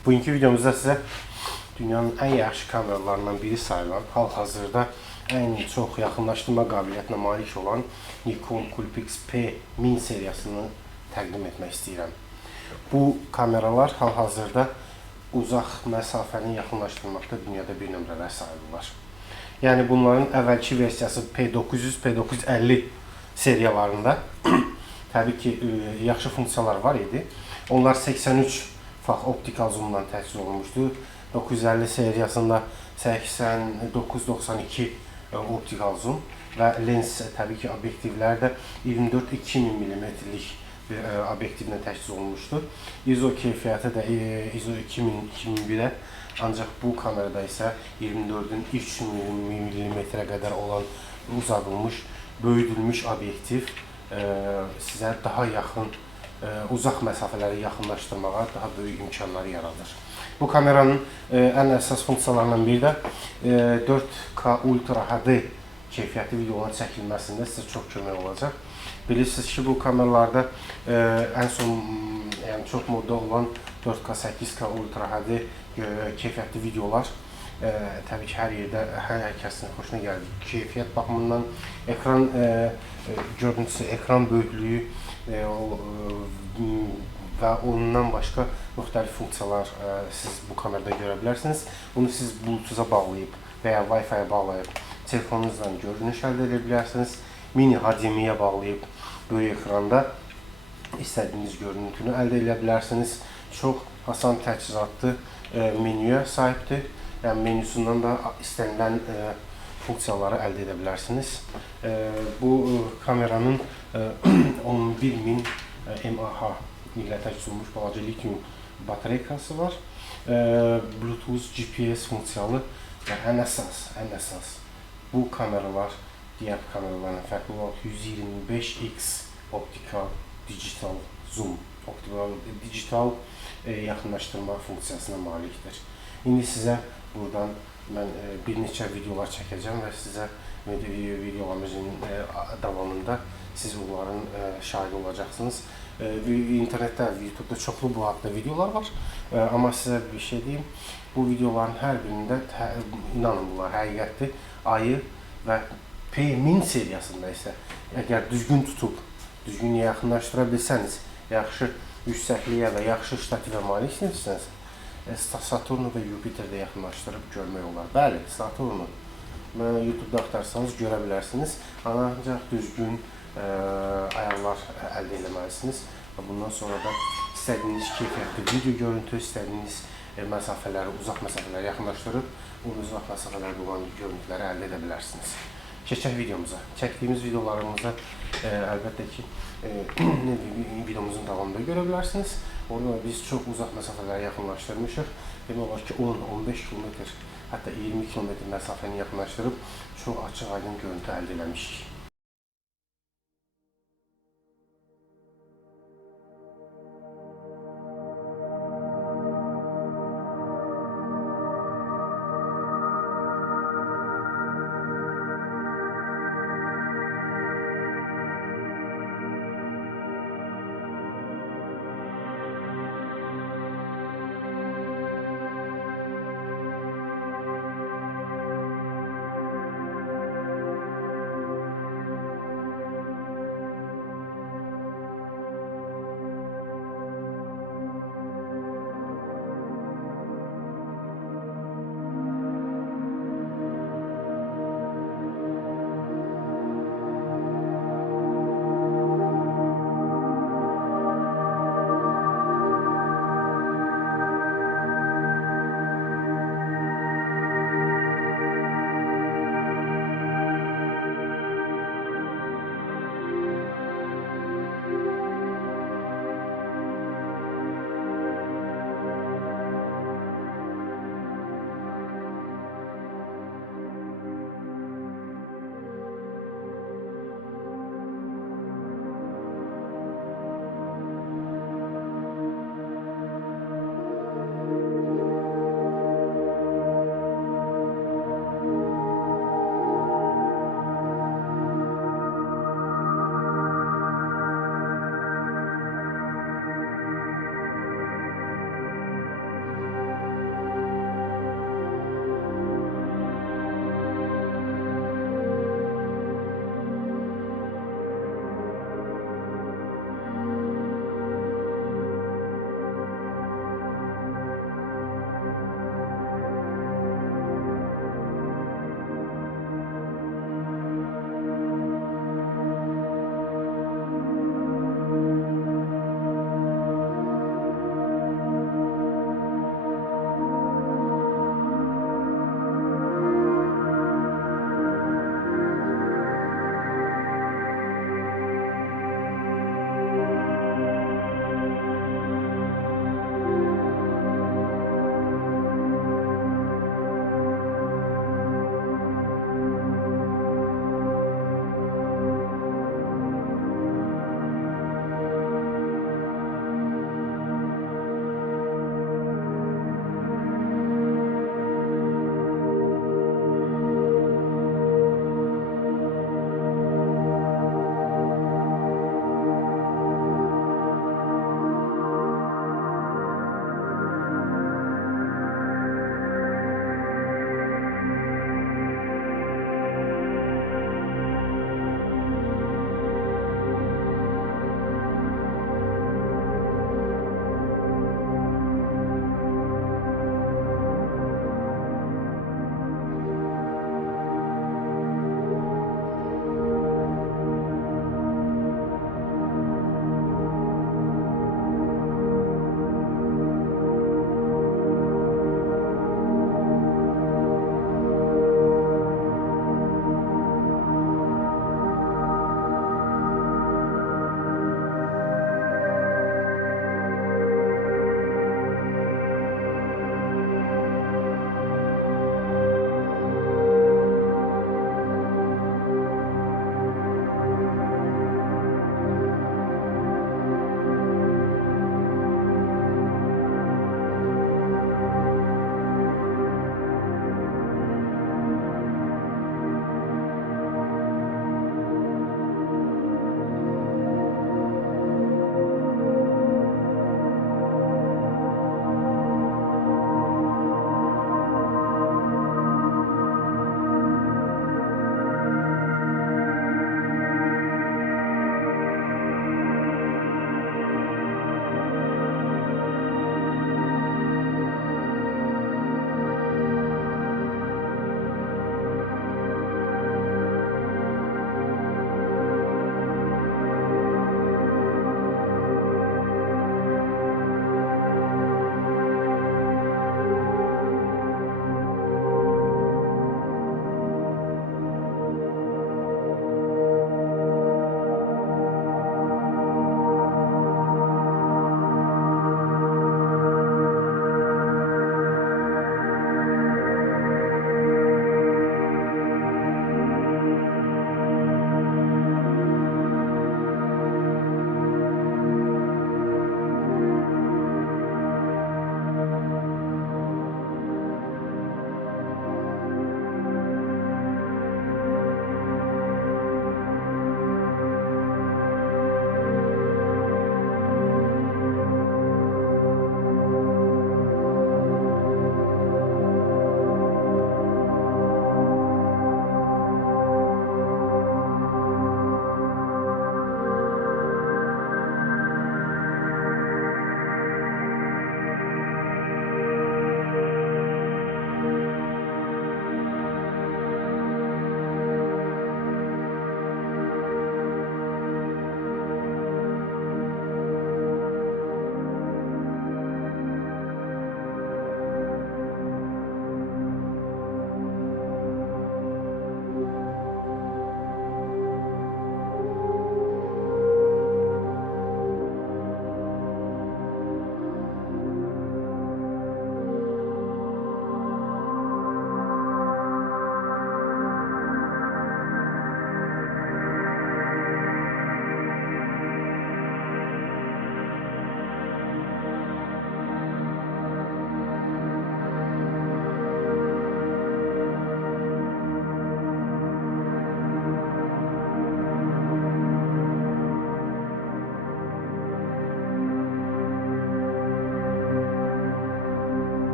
Bugünkü videomuzda sizə dünyanın ən yaxşı kameralarından biri sayılan, hal-hazırda ən çox yaxınlaşdırma qabiliyyətinə malik olan Nikon Coolpix P1000 seriyasını təqdim etmək istəyirəm. Bu kameralar hal-hazırda uzaq məsafəni yaxınlaşdırmaqda dünyada bir nömrələr sayılırlar. Yəni bunların əvvəlki versiyası P900, P950 seriyalarında təbii ki, e, yaxşı funksiyalar var idi. Onlar 83 faz optikal zoomdan təchiz olunmuşdu. 950 seriyasında 89-92 e, optikal zoom və lens təbii ki, obyektivlər də 24-2000 mm-lik bir e, obyektivlə təchiz olunmuşdu. ISO keyfiyyəti də e, ISO 2000-2001-ə ancaq bu kamerada isə 24-ün 3 mm-ə qədər olan uzadılmış, böyüdülmüş obyektiv e, sizə daha yaxın e, uzaq məsafələri yaxınlaşdırmağa daha böyük imkanları yaradır. Bu kameranın e, ən əsas funksiyalarından biri də e, 4K Ultra HD keyfiyyətli videoların çəkilməsində sizə çox kömək olacaq. Bilirsiniz ki, bu kameralarda e, ən son yəni çox modda olan 4K 8K Ultra HD e, keyfiyyətli videolar e, təbii ki, hər yerdə hər kəsin xoşuna gəlir. Keyfiyyət baxımından ekran e, e, görüntüsü, ekran böyüklüyü e, o, e, və ondan başqa müxtəlif funksiyalar e, siz bu kamerada görə bilərsiniz. Bunu siz Bluetooth-a bağlayıb və ya Wi-Fi-yə bağlayıb telefonunuzla görünüş əldə edə bilərsiniz. Mini HDMI-yə bağlayıb böyük ekranda istədiyiniz görüntünü əldə edə bilərsiniz. Çox asan təchizatlı e, menüyə sahibdir. Yəni menüsündən də istənilən e, funksiyaları əldə edə bilərsiniz. E, bu e, kameranın e, 11000 e, mAh ilə təchiz olunmuş balaca lityum batareykası var. E, Bluetooth, GPS funksiyalı və ən əsas, ən əsas bu kameralar diğer kameralardan fərqli olaraq 125x optikal digital zoom, optikal digital e, yaxınlaşdırma funksiyasına malikdir. İndi sizə buradan mən e, bir neçə videolar çəkəcəm və sizə videolarımızın e, davamında siz bunların e, şahidi olacaqsınız. E, internetdə, YouTube-da çoxlu bu haqqda videolar var. Amma sizə bir şey deyim. Bu videoların hər birində inanın bunlar həqiqətdir. Ayı və P1000 seriyasında isə əgər düzgün tutub, düzgün yaxınlaşdıra bilsəniz, yaxşı yüksəkliyə və yaxşı ştativə maliksinizsə, Saturnu və Jupiterdə yaxınlaşdırıb görmək olar. Bəli, Saturnu YouTube-da axtarsanız görə bilərsiniz. Ancaq düzgün ə, ayarlar əldə etməlisiniz bundan sonra da istədiyiniz keyfiyyətli video görüntü, istədiyiniz e, məsafələri, uzaq məsafələri yaxınlaşdırıb o uzaq məsafələrdə olan görüntüləri əldə edə bilərsiniz. Keçək videomuza. Çəkdiyimiz videolarımızda e, əlbəttə ki, e, videomuzun davamında görə bilərsiniz. Orada biz çox uzaq məsafələrə yaxınlaşdırmışıq. Demək olar ki, 10-15 kilometr, hətta 20 kilometr məsafəni yaxınlaşdırıb çox açıq aydın görüntü əldə eləmişik.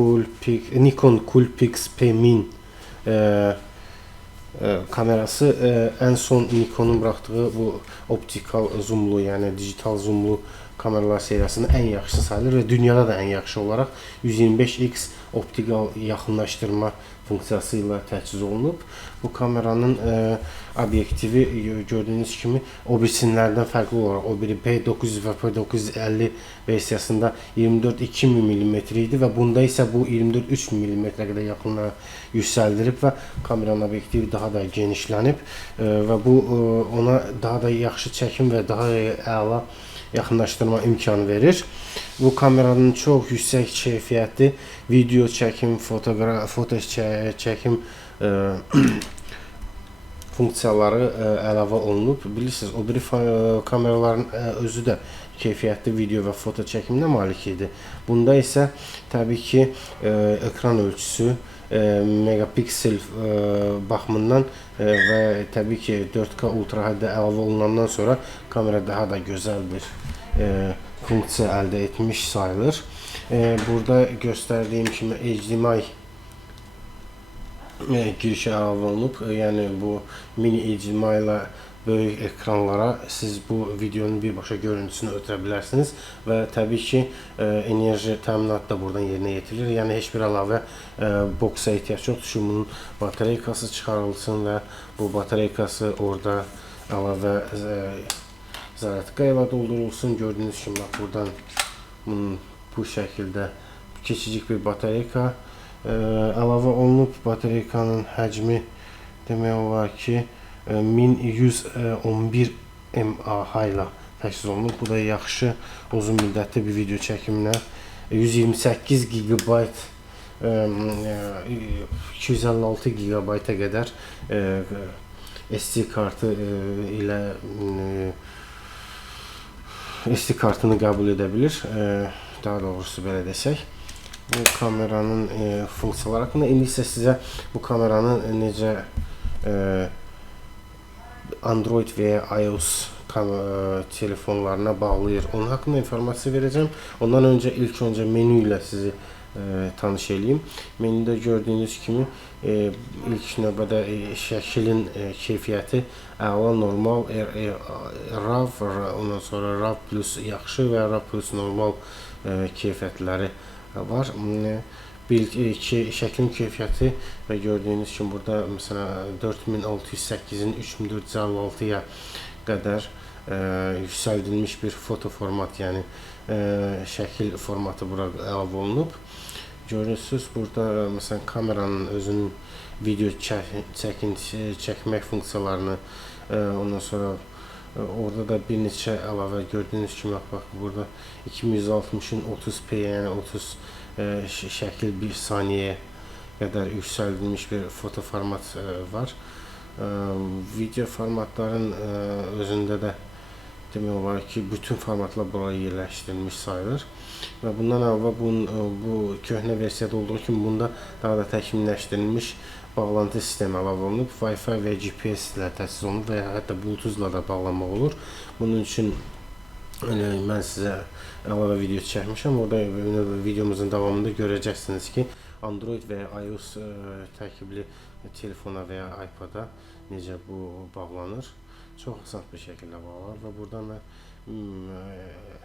Coolpix Nikon Coolpix P1000 e, e, kamerası e, en son Nikonun buraxdığı bu optikal zoomlu, yəni digital zoomlu kameralar seriyasının ən yaxşısı sayılır və dünyada da ən yaxşı olaraq 125x optikal yaxınlaşdırma funksiyası ilə təchiz olunub. Bu kameranın e, obyektivi gördüyünüz kimi o birisindən fərqli olaraq o biri P900 və P950 versiyasında 24-2000 mm idi və bunda isə bu 24-3000 mm-ə qədər yaxınlığa yüksəldilib və kameranın obyektivi daha da genişlənib e, və bu e, ona daha da yaxşı çəkim və daha əla yaxınlaşdırma imkanı verir. Bu kameranın çox yüksək keyfiyyətli video çəkim, fotoqraf, foto çə- çəkim e, funksiyaları e, əlavə olunub. Bilirsiniz, o biri fa- kameraların e, özü də keyfiyyətli video və foto çəkiminə malik idi. Bunda isə təbii ki, e, ekran ölçüsü, e, megapiksel e, baxımından e, və təbii ki 4K Ultra HD əlavə olunandan sonra kamera daha da gözəl bir e, funksiya əldə etmiş sayılır. E, burada göstərdiyim kimi HDMI e, girişi əlavə olunub. E, yəni bu mini HDMI ilə böyük ekranlara siz bu videonun birbaşa görüntüsünü ötürə bilərsiniz və təbii ki, e, enerji təminatı da buradan yerinə yetirilir. Yəni heç bir əlavə e, boksa ehtiyac yoxdur ki, bunun batareykası çıxarılsın və bu batareykası orada əlavə e, zaratka ilə doldurulsun. Gördüyünüz kimi bax buradan bunun bu şəkildə keçicik bir batareyka e, əlavə olunub. Batareykanın həcmi demək olar ki, e, 1111 mAh ilə təchiz olunub. Bu da yaxşı uzun müddətli bir video çəkiminə 128 GB e, e, 256 GB-a SD kartı e, ilə e, SD kartını qəbul edə bilir. E, daha doğrusu belə desək. Bu kameranın e, funksiyaları haqqında indi isə sizə bu kameranın necə e, Android və iOS e, telefonlarına bağlayır. Onun haqqında informasiya verəcəm. Ondan öncə ilk öncə menü ilə sizi e, tanış eləyim. Menüdə gördüyünüz kimi e, ilk növbədə e, şəklin e, keyfiyyəti əla, normal, e, e, RAW, ra- ondan sonra RAW plus yaxşı və RAW plus normal e, keyfiyyətləri var. Mm, Bir iki şəklin keyfiyyəti və gördüyünüz kimi burada məsələn 4608-in 3456-ya qədər e, yüksəldilmiş bir foto format, yəni e, şəkil formatı bura əlavə olunub. Görürsüz, burada məsələn kameranın özünün video çək, çəkinti, çəkmək funksiyalarını, e, ondan sonra e, orada da bir neçə əlavə gördüyünüz kimi bax, burada 260-ın 30p, yəni 30 e, şəkil 1 saniyəyə qədər yüksəldilmiş bir foto format var. Video formatların özündə də demək olar ki, bütün formatlar bura yerləşdirilmiş sayılır. Və bundan əlavə bunun e, bu köhnə versiyada olduğu kimi bunda daha da təkmilləşdirilmiş bağlantı sistemi əlavə olunub. Wi-Fi və GPS ilə təchiz olunub və ya hətta Bluetooth ilə də bağlanmaq olur. Bunun üçün Elə mən sizə əlavə video çəkmişəm. Orada videomuzun davamında görəcəksiniz ki, Android və ya iOS ə, tərkibli telefona və ya iPad-a necə bu bağlanır. Çox asan bir şəkildə bağlanır və buradan da mm, ə,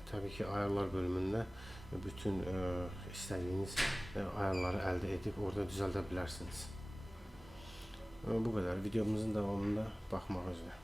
təbii ki, ayarlar bölümündə bütün ə, istədiyiniz ə, ayarları əldə edib orada düzəldə bilərsiniz. Bu qədər. Videomuzun davamında baxmaq üzrə.